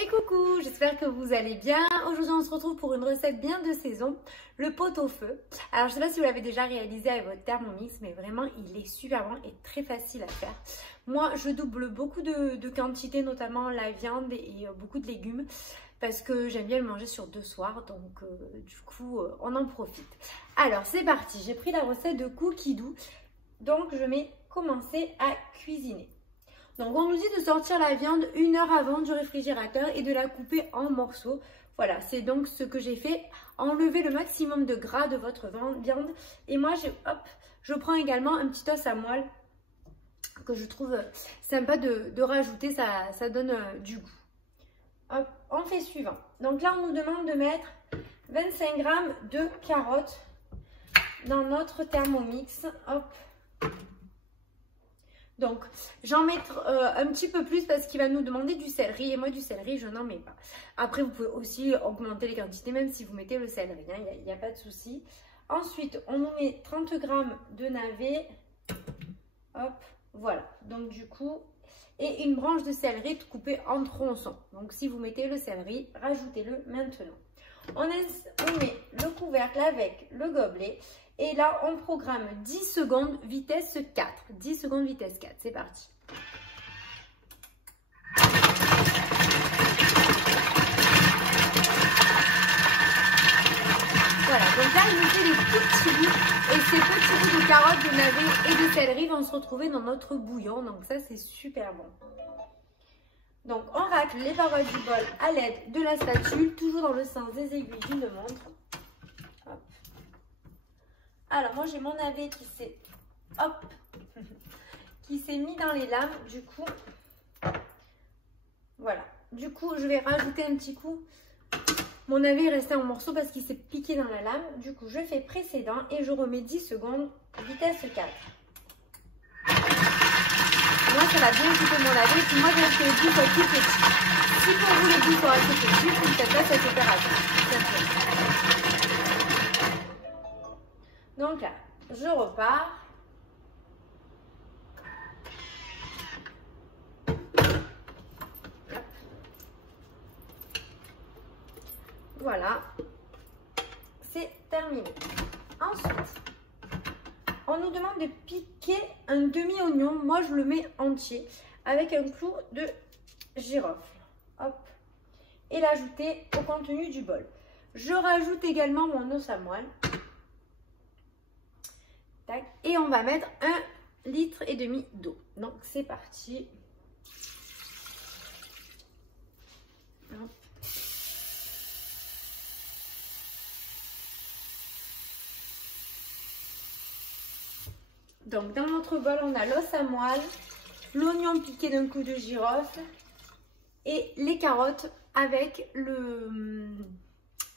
Et coucou, j'espère que vous allez bien. Aujourd'hui on se retrouve pour une recette bien de saison, le pot-au-feu. Alors je sais pas si vous l'avez déjà réalisé avec votre Thermomix, mais vraiment il est super bon et très facile à faire. Moi je double beaucoup de quantité, notamment la viande et beaucoup de légumes, parce que j'aime bien le manger sur 2 soirs, donc du coup on en profite. Alors c'est parti, j'ai pris la recette de cookies doux, donc je vais commencer à cuisiner. Donc on nous dit de sortir la viande 1 heure avant du réfrigérateur et de la couper en morceaux. Voilà, c'est donc ce que j'ai fait. Enlever le maximum de gras de votre viande. Et moi, je prends également un petit os à moelle que je trouve sympa de rajouter, ça donne du goût. Hop, on fait suivant. Donc là, on nous demande de mettre 25 g de carottes dans notre Thermomix. Hop. Donc, j'en mets un petit peu plus parce qu'il va nous demander du céleri. Et moi, du céleri, je n'en mets pas. Après, vous pouvez aussi augmenter les quantités, même si vous mettez le céleri. Il n'y a pas de souci. Ensuite, on nous met 30 g de navets. Hop, voilà. Donc, du coup, et une branche de céleri coupée en tronçons. Donc, si vous mettez le céleri, rajoutez-le maintenant. On met le couvercle avec le gobelet. Et là, on programme 10 secondes vitesse 4. 10 secondes vitesse 4. C'est parti. Voilà, donc là, il nous fait des petits bouts. Et ces petits bouts de carottes, de navets et de céleri vont se retrouver dans notre bouillon. Donc ça, c'est super bon. Donc, on racle les parois du bol à l'aide de la spatule, toujours dans le sens des aiguilles d'une montre. Hop. Alors, moi, j'ai mon navet qui s'est mis dans les lames. Du coup, voilà. Du coup, je vais rajouter un petit coup. Mon navet est resté en morceaux parce qu'il s'est piqué dans la lame. Du coup, je fais précédent et je remets 10 secondes, vitesse 4. Moi, ça va bien couper mon navet. Puis moi, j'ai acheté les bouts tout petits. Si pour vous, les bouts sont assez petits, vous faites pas cette opération. Donc là, je repars. Hop. Voilà, c'est terminé. Ensuite, on nous demande de piquer un demi-oignon. Moi, je le mets entier avec un clou de girofle. Hop. Et l'ajouter au contenu du bol. Je rajoute également mon os à moelle. Tac. Et on va mettre 1,5 litre d'eau. Donc, c'est parti. Hop. Donc, dans notre bol, on a l'os à moelle, l'oignon piqué d'un coup de girofle et les carottes avec le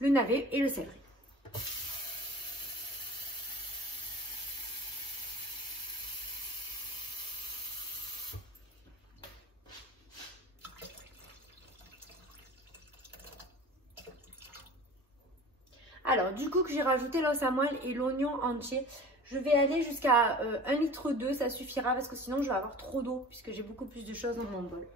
navet et le céleri. Alors, du coup que j'ai rajouté l'os à moelle et l'oignon entier, je vais aller jusqu'à 1,2 litre, ça suffira parce que sinon je vais avoir trop d'eau puisque j'ai beaucoup plus de choses dans mon bol.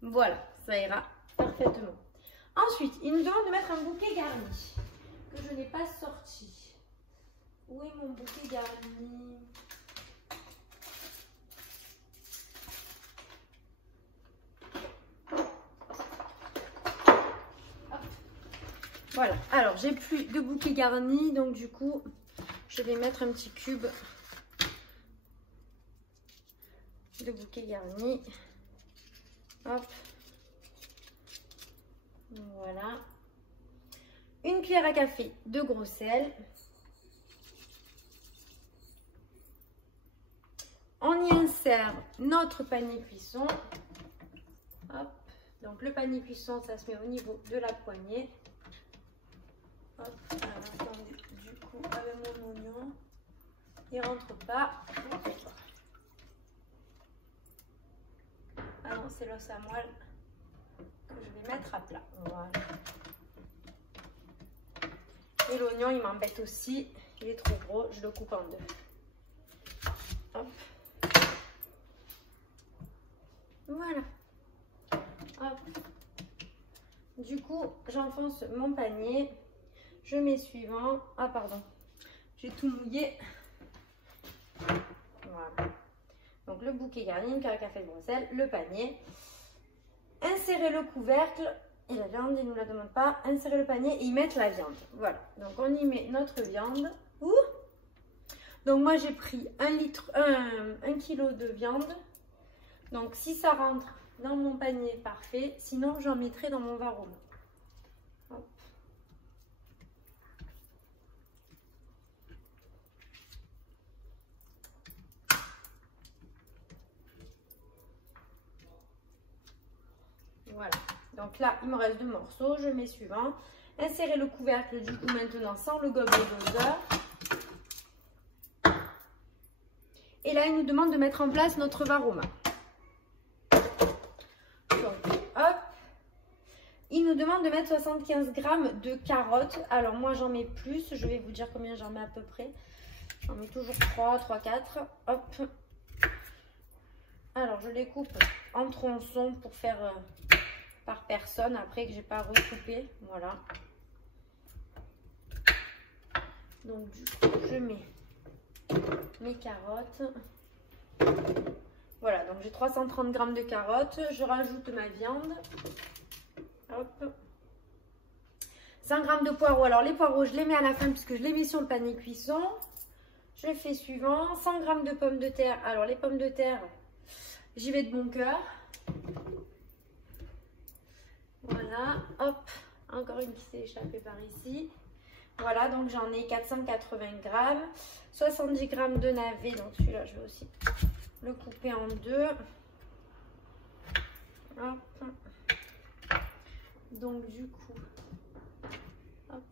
Voilà, ça ira parfaitement. Ensuite, il nous demande de mettre un bouquet garni que je n'ai pas sorti. Où est mon bouquet garni ? Voilà, alors j'ai plus de bouquet garni, donc du coup, je vais mettre un petit cube de bouquet garni. Hop. Voilà. Une cuillère à café de gros sel. On y insère notre panier cuisson. Hop. Donc le panier cuisson, ça se met au niveau de la poignée. Hop, alors, du coup, avec mon oignon, il rentre pas. Ah non, c'est l'os à moelle que je vais mettre à plat. Voilà. Et l'oignon, il m'embête aussi. Il est trop gros, je le coupe en deux. Hop. Voilà. Hop. Du coup, j'enfonce mon panier. Je mets suivant. Ah pardon, j'ai tout mouillé. Voilà. Donc le bouquet garni, une carré café de Bruxelles, le panier. Insérer le couvercle et la viande, ils ne nous la demandent pas. Insérer le panier et y mettre la viande. Voilà. Donc on y met notre viande. Ouh. Donc moi j'ai pris 1 kilo de viande. Donc si ça rentre dans mon panier, parfait. Sinon j'en mettrai dans mon varoma. Hop. Voilà. Donc là il me reste 2 morceaux. Je mets suivant. Insérer le couvercle du coup maintenant sans le gobelet doseur. Et là, il nous demande de mettre en place notre varoma. Donc, hop. Il nous demande de mettre 75 g de carottes. Alors, moi, j'en mets plus. Je vais vous dire combien j'en mets à peu près. J'en mets toujours 3, 4. Hop. Alors, je les coupe en tronçons pour faire par personne. Après que j'ai pas recoupé. Voilà. Donc, du coup, je mets mes carottes. Voilà, donc j'ai 330 g de carottes. Je rajoute ma viande. Hop. 100 g de poireaux. Alors les poireaux, je les mets à la fin puisque je les mets sur le panier cuisson. Je fais suivant. 100 g de pommes de terre. Alors les pommes de terre, j'y vais de bon cœur. Voilà, hop. Encore une qui s'est échappée par ici. Voilà, donc j'en ai 480 g. 70 g de navet. Donc celui-là, je vais aussi le couper en 2. Hop. Donc du coup, hop.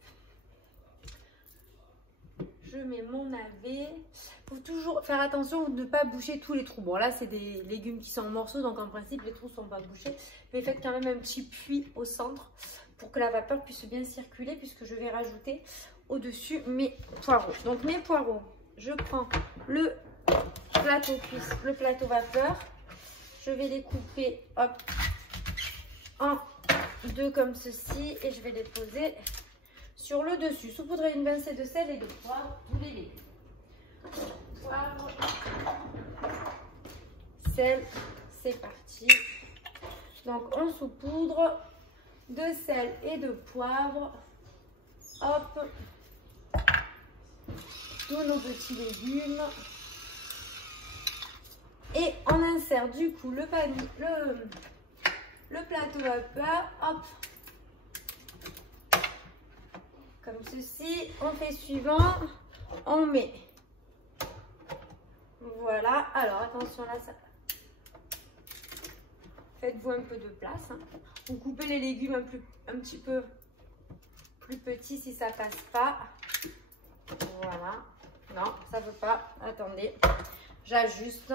Je mets mon navet. Il faut toujours faire attention de ne pas boucher tous les trous. Bon là, c'est des légumes qui sont en morceaux, donc en principe, les trous ne sont pas bouchés. Mais faites quand même un petit puits au centre pour que la vapeur puisse bien circuler, puisque je vais rajouter au-dessus mes poireaux. Donc mes poireaux, je prends le plateau vapeur. Je vais les couper, hop, en 2 comme ceci, et je vais les poser sur le dessus. Saupoudrer une pincée de sel et de poivre, tous les légumes. Poivre, sel, c'est parti. Donc on saupoudre de sel et de poivre. Hop, tous nos petits légumes. Et on insère du coup le panier, le plateau vapeur, hop, comme ceci. On fait suivant, on met, voilà. Alors attention là, ça, faites-vous un peu de place, hein. Vous coupez les légumes un petit peu plus petits si ça passe pas. Voilà, non, ça veut pas. Attendez, j'ajuste.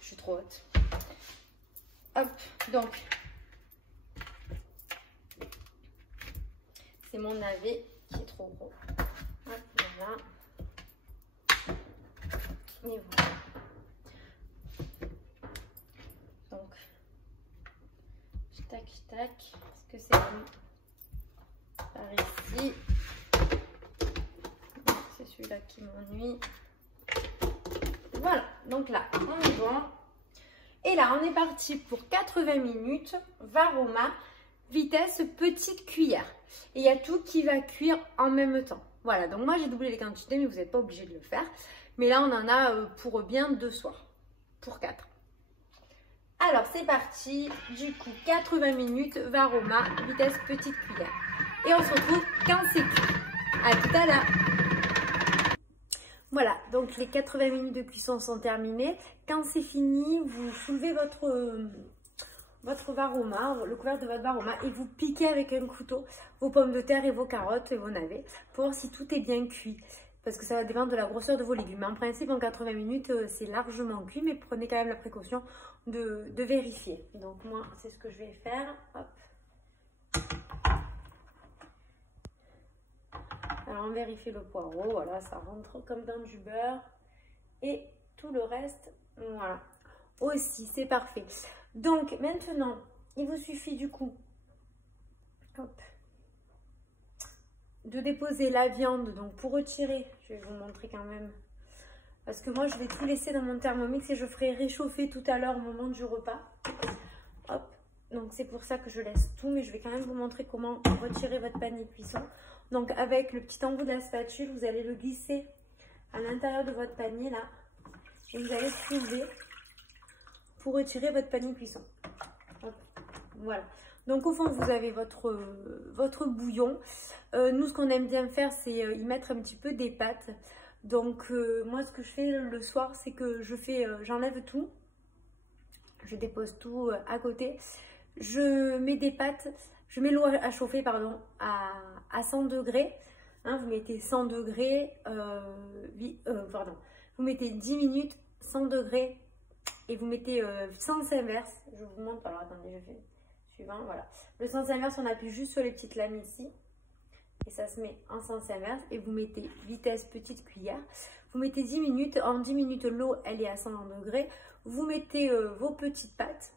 Je suis trop haute. Hop, donc c'est mon navet qui est trop gros. Hop, voilà. Et voilà. Donc, tac, tac. Est-ce que c'est bon? Par ici. C'est celui-là qui m'ennuie. Voilà, donc là, on est bon. Et là, on est parti pour 80 minutes. Varoma, vitesse petite cuillère. Et il y a tout qui va cuire en même temps. Voilà, donc moi j'ai doublé les quantités, mais vous n'êtes pas obligé de le faire. Mais là, on en a pour bien 2 soirs, pour 4. Alors, c'est parti. Du coup, 80 minutes, Varoma, vitesse petite cuillère. Et on se retrouve quand c'est cuit. À tout à l'heure. Voilà, donc les 80 minutes de cuisson sont terminées. Quand c'est fini, vous soulevez votre varoma, le couvercle de votre varoma, et vous piquez avec un couteau vos pommes de terre et vos carottes et vos navets pour voir si tout est bien cuit. Parce que ça va dépendre de la grosseur de vos légumes. En principe, en 80 minutes, c'est largement cuit, mais prenez quand même la précaution de vérifier. Donc moi, c'est ce que je vais faire. Hop. Alors on vérifie le poireau, voilà, ça rentre comme dans du beurre. Et tout le reste, voilà, aussi, c'est parfait. Donc maintenant, il vous suffit du coup, hop, de déposer la viande. Donc pour retirer, je vais vous montrer quand même, parce que moi je vais tout laisser dans mon Thermomix et je ferai réchauffer tout à l'heure au moment du repas. Hop, donc c'est pour ça que je laisse tout, mais je vais quand même vous montrer comment retirer votre panier cuisson. Donc avec le petit embout de la spatule, vous allez le glisser à l'intérieur de votre panier là, et vous allez soulever pour retirer votre panier cuisson. Hop, voilà. Donc au fond, vous avez votre bouillon. Nous, ce qu'on aime bien faire, c'est y mettre un petit peu des pâtes. Donc moi, ce que je fais le soir, c'est que j'enlève tout. Je dépose tout à côté. Je mets des pâtes, je mets l'eau à chauffer, pardon, à 100 degrés. Hein, vous mettez 100 degrés, vous mettez 10 minutes, 100 degrés, et vous mettez sens inverse. Je vous montre, alors attendez, je fais suivant, voilà. Le sens inverse, on appuie juste sur les petites lames ici, et ça se met en sens inverse, et vous mettez vitesse petite cuillère. Vous mettez 10 minutes, en 10 minutes, l'eau, elle est à 100 degrés. Vous mettez vos petites pâtes,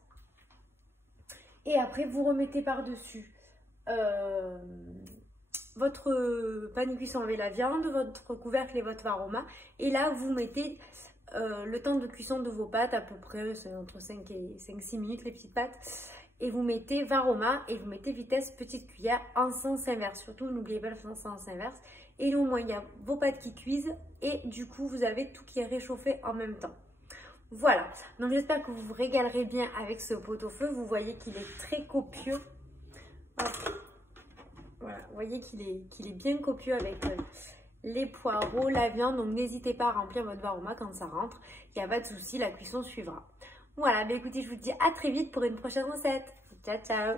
et après, vous remettez par-dessus votre panier cuisson avec la viande, votre couvercle et votre varoma. Et là, vous mettez le temps de cuisson de vos pâtes, à peu près, c'est entre 5 et 5-6 minutes, les petites pâtes. Et vous mettez varoma et vous mettez vitesse petite cuillère en sens inverse. Surtout, n'oubliez pas le sens inverse. Et au moins, il y a vos pâtes qui cuisent et du coup, vous avez tout qui est réchauffé en même temps. Voilà, donc j'espère que vous vous régalerez bien avec ce pot-au-feu. Vous voyez qu'il est très copieux. Hop. Voilà, vous voyez qu'il est bien copieux avec les poireaux, la viande. Donc n'hésitez pas à remplir votre varoma quand ça rentre. Il n'y a pas de souci, la cuisson suivra. Voilà, bah écoutez, je vous dis à très vite pour une prochaine recette. Ciao, ciao!